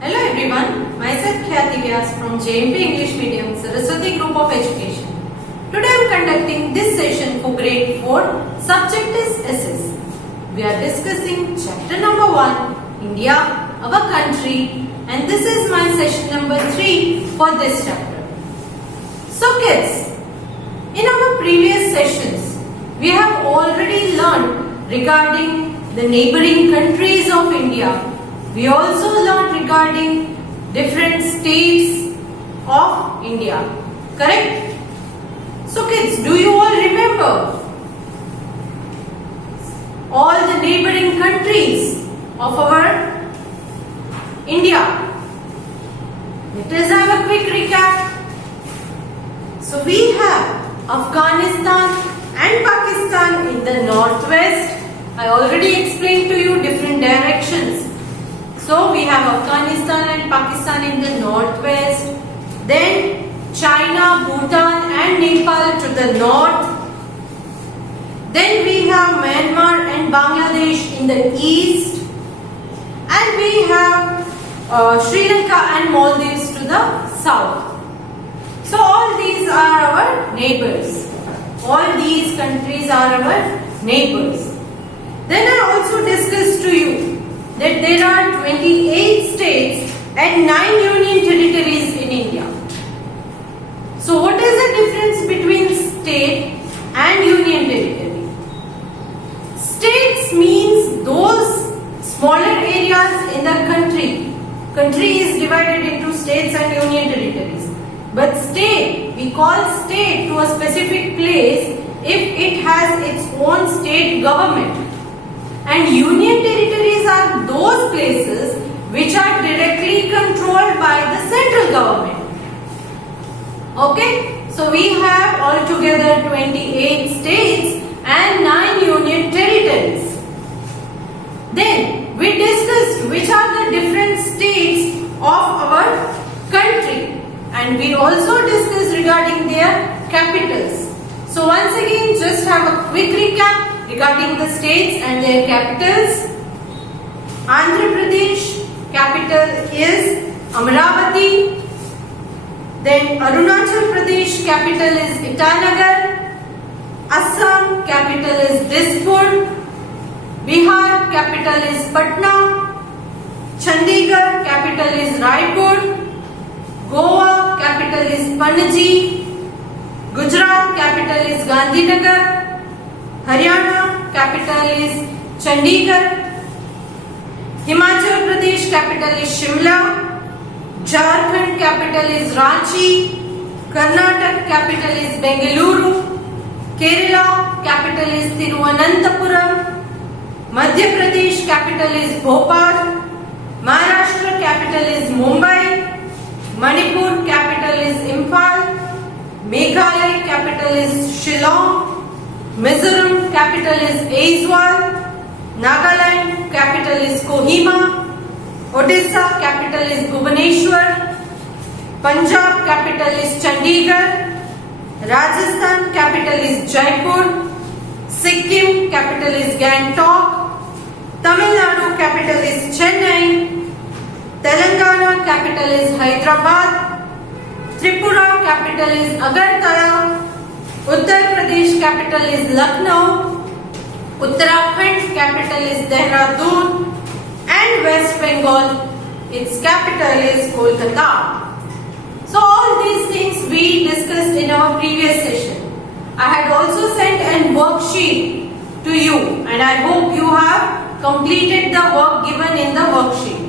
Hello everyone, myself Khyati Vyas from JMP English Medium Saraswati Group of Education. Today I am conducting this session for grade 4, subject is SS. We are discussing chapter number 1, India, our country, and this is my session number 3 for this chapter. So kids, in our previous sessions, we have already learned regarding the neighboring countries of India. We also learned regarding different states of India. Correct? So kids, do you all remember all the neighboring countries of our India? Let us have a quick recap. So we have Afghanistan and Pakistan in the northwest. I already explained to you different directions. So we have Afghanistan and Pakistan in the northwest. Then China, Bhutan and Nepal to the north. Then we have Myanmar and Bangladesh in the east. And we have Sri Lanka and Maldives to the south. So all these are our neighbors. All these countries are our neighbors. Then I also discussed to you that there are 28 states and 9 union territories in India. So what is the difference between state and union territory? States means those smaller areas in the country. Country is divided into states and union territories. But state, we call state to a specific place if it has its own state government. And union territories are those places which are directly controlled by the central government. Okay? So we have altogether 28 states and 9 union territories. Then we discussed which are the different states of our country. And we also discussed regarding their capitals. So once again, just have a quick recap regarding the states and their capitals. Andhra Pradesh capital is Amravati. Then Arunachal Pradesh capital is Itanagar. Assam capital is Dispur. Bihar capital is Patna. Chandigarh capital is Raipur. Goa capital is Panaji. Gujarat capital is Gandhinagar. Haryana capital is Chandigarh. Himachal Pradesh capital is Shimla. Jharkhand capital is Ranchi. Karnataka capital is Bengaluru. Kerala capital is Thiruvananthapuram. Madhya Pradesh capital is Bhopal. Maharashtra capital is Mumbai. Manipur capital is Imphal. Meghalaya capital is Shillong. Mizoram capital is Aizawl. Nagaland capital is Kohima. Odisha capital is Bhubaneswar. Punjab capital is Chandigarh. Rajasthan capital is Jaipur. Sikkim capital is Gangtok. Tamil Nadu capital is Chennai. Telangana capital is Hyderabad. Tripura capital is Agartala. Uttar Pradesh capital is Lucknow. Uttarakhand capital is Dehradun. And West Bengal, its capital is Kolkata. So all these things we discussed in our previous session. I had also sent a worksheet to you and I hope you have completed the work given in the worksheet.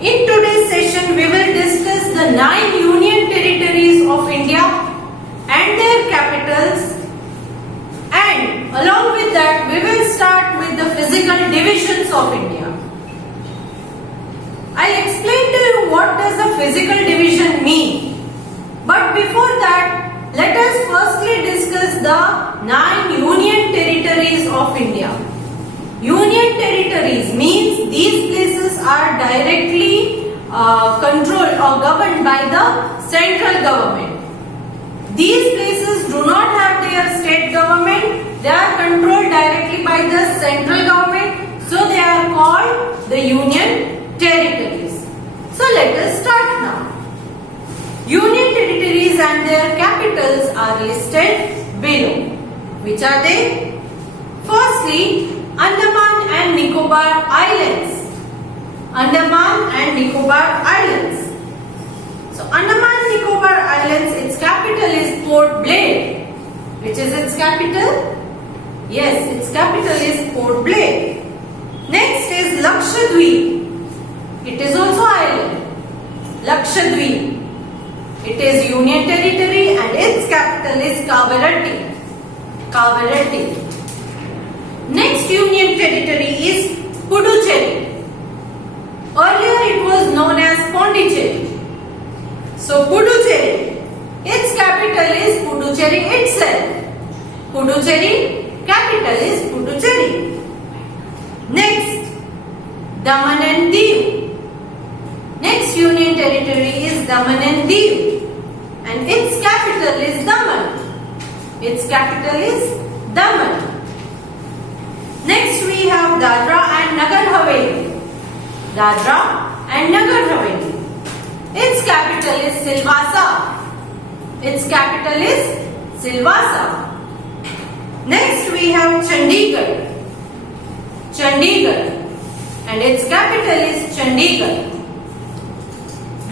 In today's session, we will discuss the 9 union territories of India and their capitals, and along with that, we will start with the physical divisions of India. I'll explain to you what does a physical division mean. But before that, let us firstly discuss the 9 union territories of India. Union territories means these places are directly controlled or governed by the central government. These places do not have their state government. They are controlled directly by the central government. So they are called the union territories. So let us start now. Union territories and their capitals are listed below. Which are they? Firstly, Andaman and Nicobar Islands. Andaman and Nicobar Islands. So Andaman and Nicobar Islands, its capital is Port Blair. Which is its capital? Yes, its capital is Port Blair. Next is Lakshadweep. It is also island. Lakshadweep. It is Union Territory and its capital is Kavaratti. Kavaratti. Next Union Territory is Puducherry. Earlier it was known as Pondicherry. So Puducherry, its capital is Puducherry itself. Puducherry, capital is Puducherry. Next, Daman and Diu. Next Union Territory is Daman and Diu. And its capital is Daman. Its capital is Daman. Next we have Dadra and Nagar Haveli. Dadra and Nagar Haveli. Its capital is Silvassa. Its capital is Silvassa. Next we have Chandigarh. Chandigarh. And its capital is Chandigarh.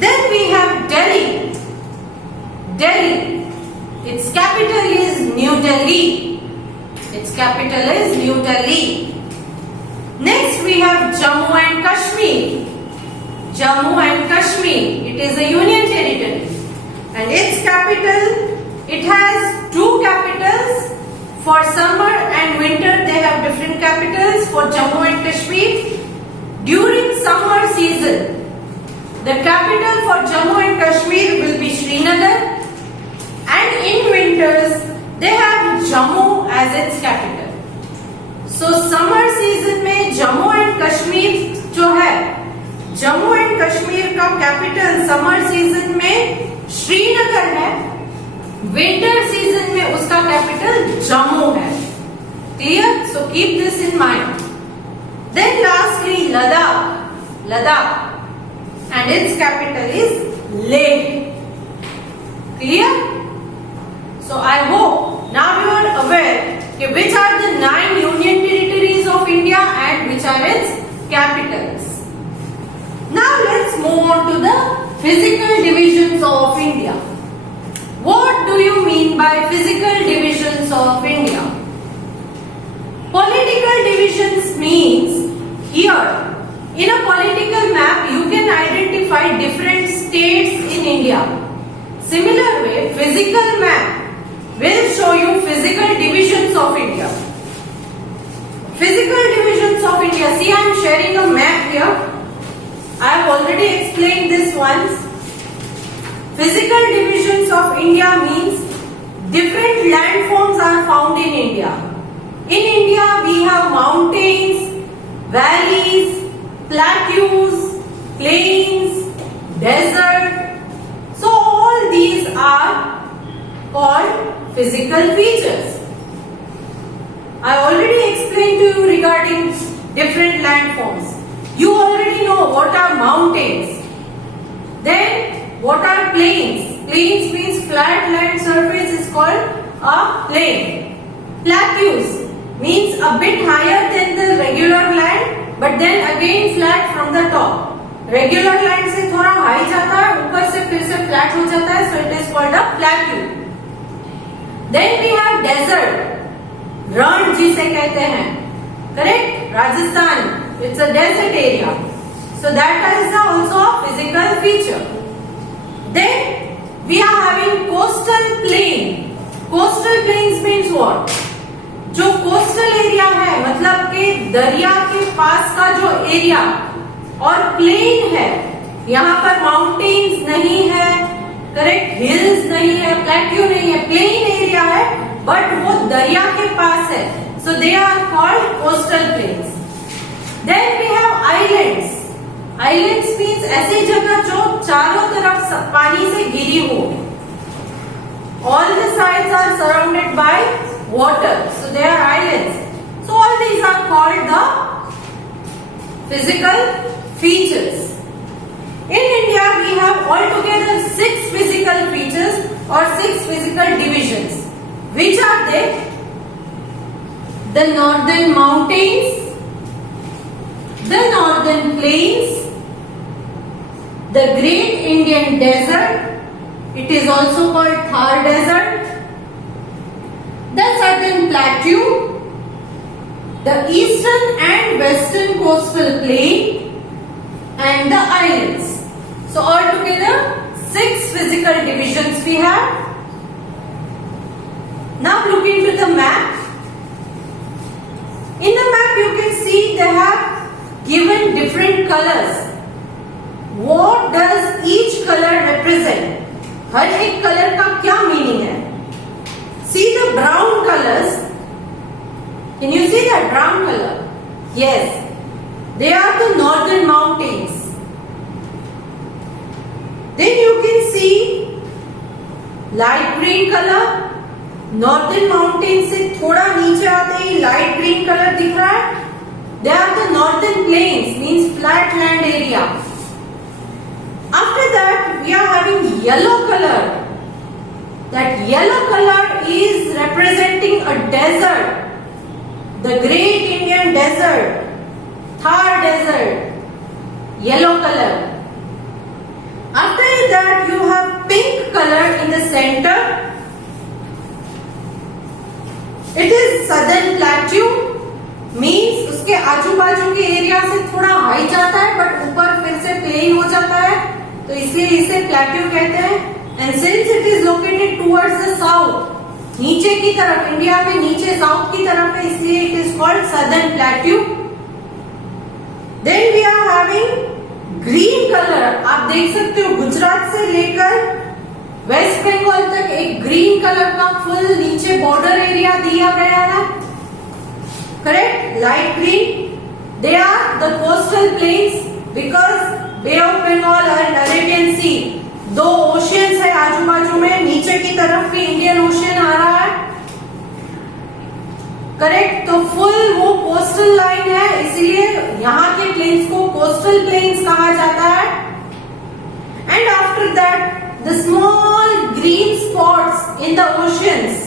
Then we have Delhi. Delhi. Its capital is New Delhi. Its capital is New Delhi. Next we have Jammu and Kashmir. Jammu and Kashmir. It is a union territory. And its capital, it has two capitals. For summer and winter they have different capitals for Jammu and Kashmir. During summer season, the capital for Jammu and Kashmir will be Srinagar. And in winters, they have Jammu as its capital. So summer season में Jammu and Kashmir जो है, Jammu and Kashmir का capital summer season में श्रीनगर है, winter season में उसका capital Jammu है. Clear? So keep this in mind. Then lastly Ladakh. Ladakh and its capital is Leh. Clear? So I hope now you are aware which are the 9 union territories of India and which are its capitals. Now let's move on to the physical divisions of India. What do you mean by physical divisions of India? Political divisions means here in a political map you can identify different states in India. Similar way, physical map will show you physical divisions of India. Physical divisions of India. See, I am sharing a map here. I have already explained this once. Physical divisions of India means different landforms are found in India. In India we have mountains, valleys, plateaus, plains, desert. So all these are called physical features. I already explained to you regarding different landforms. You already know what are mountains. Then what are plains? Plains means flat land surface is called a plain. Plateaus means a bit higher than the regular land but then again flat from the top. Regular land से थोड़ा high जाता है, ऊपर से फिर से flat हो जाता है, so it is called a plateau. Then we have desert. रण जिसे कहते हैं, correct? Rajasthan, it's a desert area. So that is also a physical feature. Then we are having coastal plain. Coastal plains means what? जो coastal area है, मतलब कि दरिया के पास का जो एरिया और प्लेन है, यहाँ पर माउंटेन्स नहीं है, करेक्ट, हिल्स नहीं है, प्लेट्यू नहीं है, प्लेन एरिया है बट वो दरिया के पास है, so they are called coastal plains. Then we have islands. Islands means ऐसी जगह जो चारों तरफ पानी से घिरी हो. All the sides are surrounded by water, so they are islands. So all these are called the physical features. In India, we have altogether 6 physical features or 6 physical divisions. Which are they? The northern mountains, the northern plains, the great Indian desert, it is also called Thar desert, the southern plateau, the eastern and western coastal plain, and the islands. So altogether 6 physical divisions we have. Now look into the map. In the map you can see they have given different colors. What does each color represent? हर एक colour का क्या meaning है? See the brown colors. Can you see that brown color? Yes. They are the northern mountains. Then you can see light green color. Northern mountain से थोड़ा नीचे आते ही light green colour दिख रहा है. They are the northern plains, means flat land area. After that we are having yellow colour. That yellow colour is representing a desert, the great Indian desert, Thar desert, yellow colour. After that you have pink colour in the centre. It is southern plateau, means उसके आजू बाजू के area से थोड़ा high जाता है but ऊपर फिर से प्लेन हो जाता है, तो इसलिए इसे प्लेट्यू कहते हैं. And since it is located towards the south, नीचे की तरफ, इंडिया में नीचे साउथ की तरफ है, इसलिए it is called southern plateau. Then we are having green colour. आप देख सकते हो गुजरात से लेकर वेस्ट बंगाल तक एक ग्रीन कलर का फुल नीचे बॉर्डर एरिया दिया गया है. Correct, light green. They are the coastal plains because Bay of Bengal and Arabian Sea, 2 oceans है आजू बाजू में. नीचे की तरफ भी इंडियन ओशियन आ रहा है. करेक्ट, तो फुल वो कोस्टल लाइन है, इसीलिए यहाँ के प्लेन्स को कोस्टल प्लेन्स कहा जाता है. And after that the small green spots in the oceans,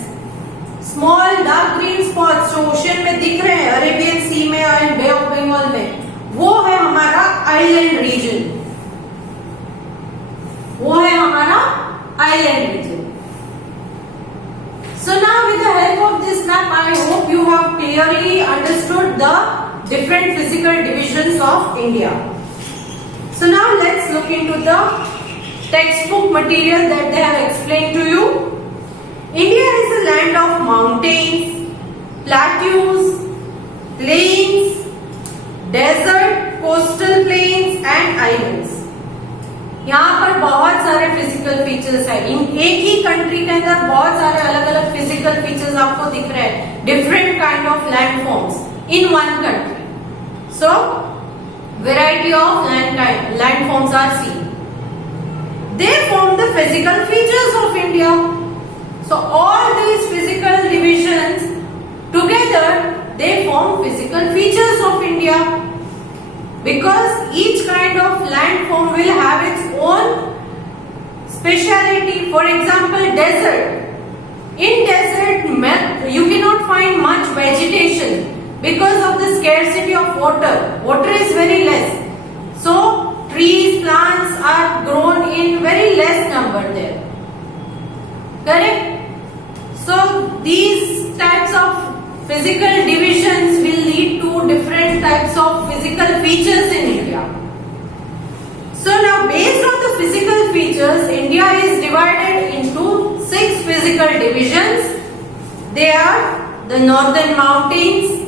small dark green spots जो ओशियन में दिख रहे हैं, अरेबियन सी में और बे ऑफ बंगाल में, वो है हमारा आइलैंड रीजन. वो है हमारा island region. So now with the help of this map, I hope you have clearly understood the different physical divisions of India. So now let's look into the textbook material that they have explained to you. India is a land of mountains, plateaus, plains, desert, coastal plains and islands. यहाँ पर बहुत सारे physical features है. एक ही country के अंदर बहुत सारे अलग अलग फिजिकल फीचर्स आपको दिख रहे हैं. Different kind of land forms in one country. So variety of land forms are seen. They form the physical features of India. So all these physical divisions together, they form physical features of India. Because each kind of landform will have its own speciality. For example, desert. In desert, you cannot find much vegetation because of the scarcity of water. Water is very less. So trees, plants are grown in very less number there. Correct? So these types of physical divisions will lead to different types of physical features in India. So now based on the physical features, India is divided into 6 physical divisions. They are the northern mountains,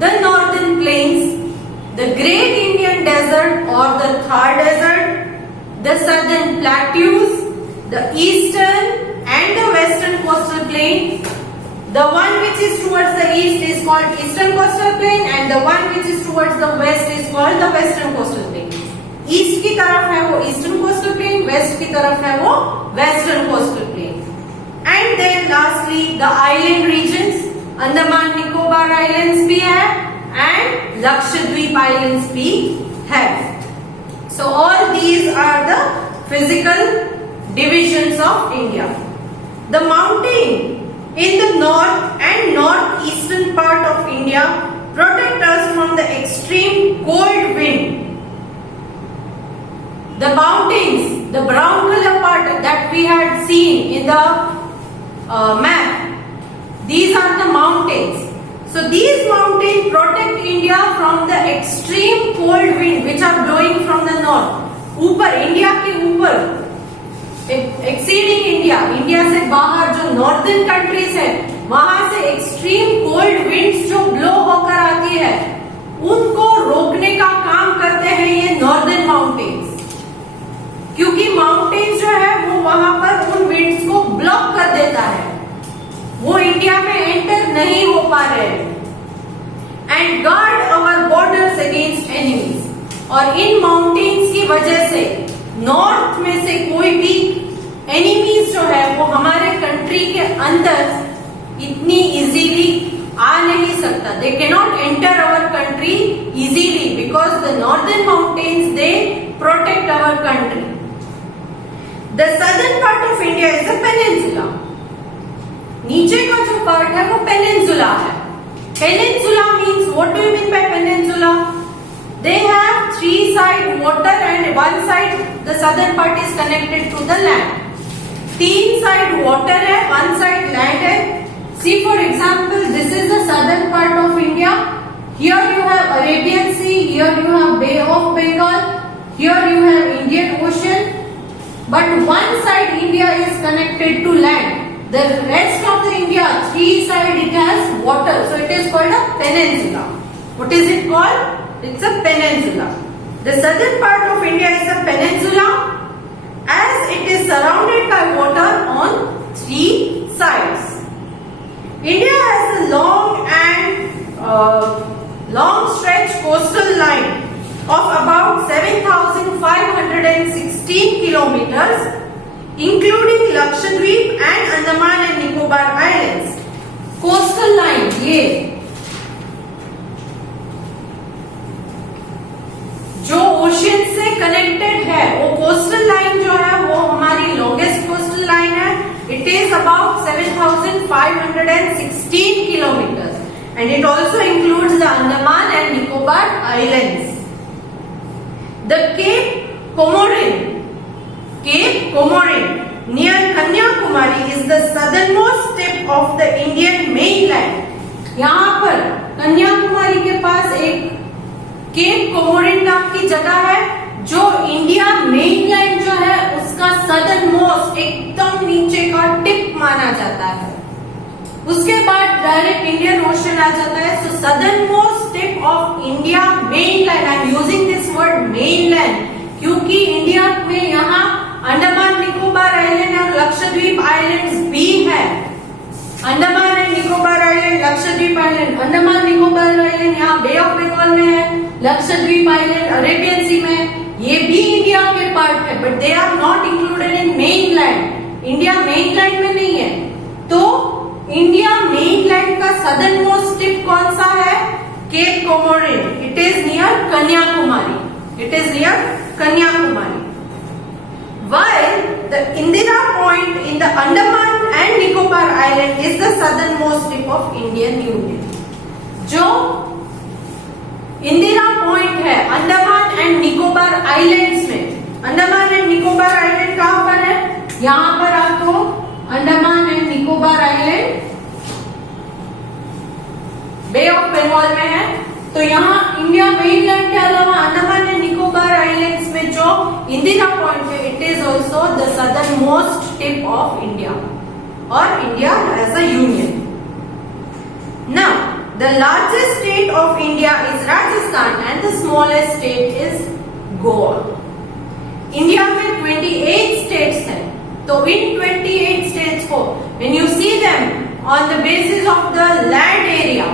the northern plains, the great Indian desert or the Thar desert, the southern plateaus, the eastern and the western coastal plain. The one which is towards the east is called eastern coastal plain and the one which is towards the west is called the western coastal plain. East की तरफ है वो eastern coastal plain, west की तरफ है वो western coastal plain. And then lastly the island regions, Andaman Nicobar islands भी है and लक्षद्वीप आइलैंड्स भी है. So all these are the physical divisions of India. The mountain in the north and northeastern part of India protect us from the extreme cold wind. The mountains, the brown color part that we had seen in the map, these are the mountains. So these mountains protect India from the extreme cold wind which are blowing from the north. ऊपर, India के ऊपर, exceeding India, India से बाहर जो northern countries है, वहां से extreme cold winds जो ब्लो होकर आती है, उनको रोकने का काम करते हैं ये नॉर्दर्न माउंटेन्स। क्योंकि माउंटेन्स जो है वो वहां पर उन विंड्स को ब्लॉक कर देता है, वो इंडिया में एंटर नहीं हो पा रहे and guard our borders against enemies. और इन माउंटेन्स की वजह से नॉर्थ में से कोई भी एनिमीज जो है वो हमारे कंट्री के अंदर इतनी इजीली आ नहीं सकता। They can not enter our country easily because the northern mountains they protect our country. The southern part of India is a peninsula. नीचे का जो पार्ट है वो पेनिनसुला है। Peninsula means what do you mean by peninsula? They have three side water and one side the southern part is connected to the land. तीन side water है, one side land है. See for example, this is the southern part of India. Here you have Arabian Sea, here you have Bay of Bengal, here you have Indian Ocean. But one side India is connected to land. The rest of the India, three side it has water, so it is called a peninsula. What is it called? It's a peninsula. The southern part of India is a peninsula as it is surrounded by water on three sides. India has a long stretch coastal line of about 7,516 kilometers, including Lakshadweep and Andaman and Nicobar Islands. Coastal line ये जो ocean से connected है, वो coastal line जो है वो हमारी longest coastal line है। It is about 7,516 kilometres and it also includes the Andaman and Nicobar islands. The Cape Comorin near Kanyakumari is the southern most tip of the Indian mainland. यहाँ पर कन्याकुमारी के पास एक केप कोमोरिन नाम की जगह है जो इंडिया मेनलैंड जो है उसका सदर्न मोस्ट एकदम नीचे का टिप माना जाता है। उसके बाद डायरेक्ट इंडियन ओशन आ जाता है। So southern most tip of India mainland, I am using this word mainland क्योंकि इंडिया में यहाँ अंडमान निकोबार आइलैंड और लक्षद्वीप आइलैंड्स भी है। Andaman and Nicobar island, Lakshadweep island, Andaman Nicobar island यहाँ बे ऑफ बंगाल में है, लक्षद्वीप आइलैंड अरेबियन सी में, ये भी इंडिया के पार्ट है but they are not included in mainland. India mainland में नहीं है। तो इंडिया मेनलैंड का सदर्न मोस्ट टिप कौन सा है? Cape Comorin. It is near Kanyakumari. It is near Kanyakumari. While the Indira Point in the Andaman and Nicobar Island is the southernmost tip of Indian Union. जो Indira point है Andaman and Nicobar islands में, Andaman and Nicobar island कहां पर है? यहां पर आपको Andaman and Nicobar island Bay of Bengal में है। तो यहाँ इंडिया मेनलैंड के अलावा अंडमान एंड निकोबार आइलैंड्स में जो इंदिरा पॉइंट है, it is also the southern most tip of India और India as a union. Now the largest state of India is Rajasthan and the smallest state is Goa. India में 28 states हैं। तो इन 28 स्टेट्स को when you see them on the basis of the land area,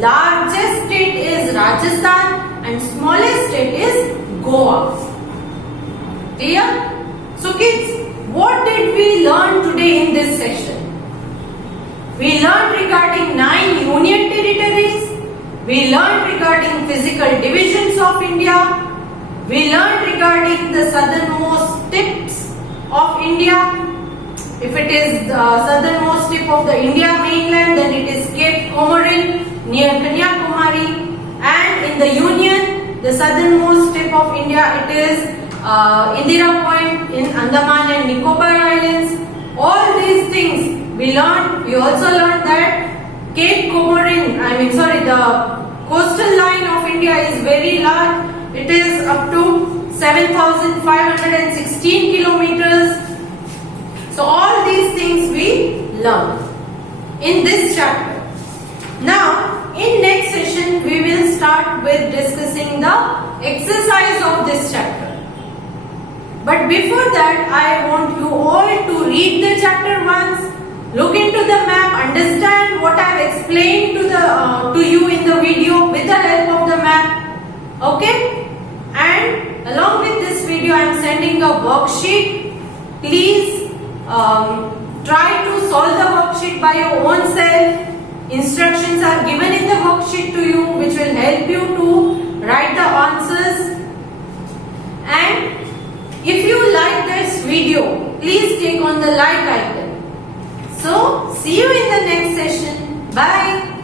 largest state is Rajasthan and smallest state is Goa. Clear? So kids, what did we learn today in this session? We learned regarding 9 union territories. We learned regarding physical divisions of India. we learned regarding the southernmost tips of India. If it is the southernmost tip of the India mainland, then it is Cape Comorin near Kanyakumari, and in the Union, the southernmost tip of India, it is Indira Point in Andaman and Nicobar Islands. All these things we learned. We also learned that Cape Comorin, the coastal line of India is very large. It is up to 7,516 kilometers. So all these things we learned in this chapter. Now, in next session, we will start with discussing the exercise of this chapter. But before that, I want you all to read the chapter once, look into the map, understand what I have explained to you in the video with the help of the map. Okay? And along with this video, I am sending a worksheet. Please try to solve the worksheet by your own self. Instructions are given in the worksheet to you, which will help you to write the answers. And if you like this video, please click on the like icon. So, see you in the next session. Bye.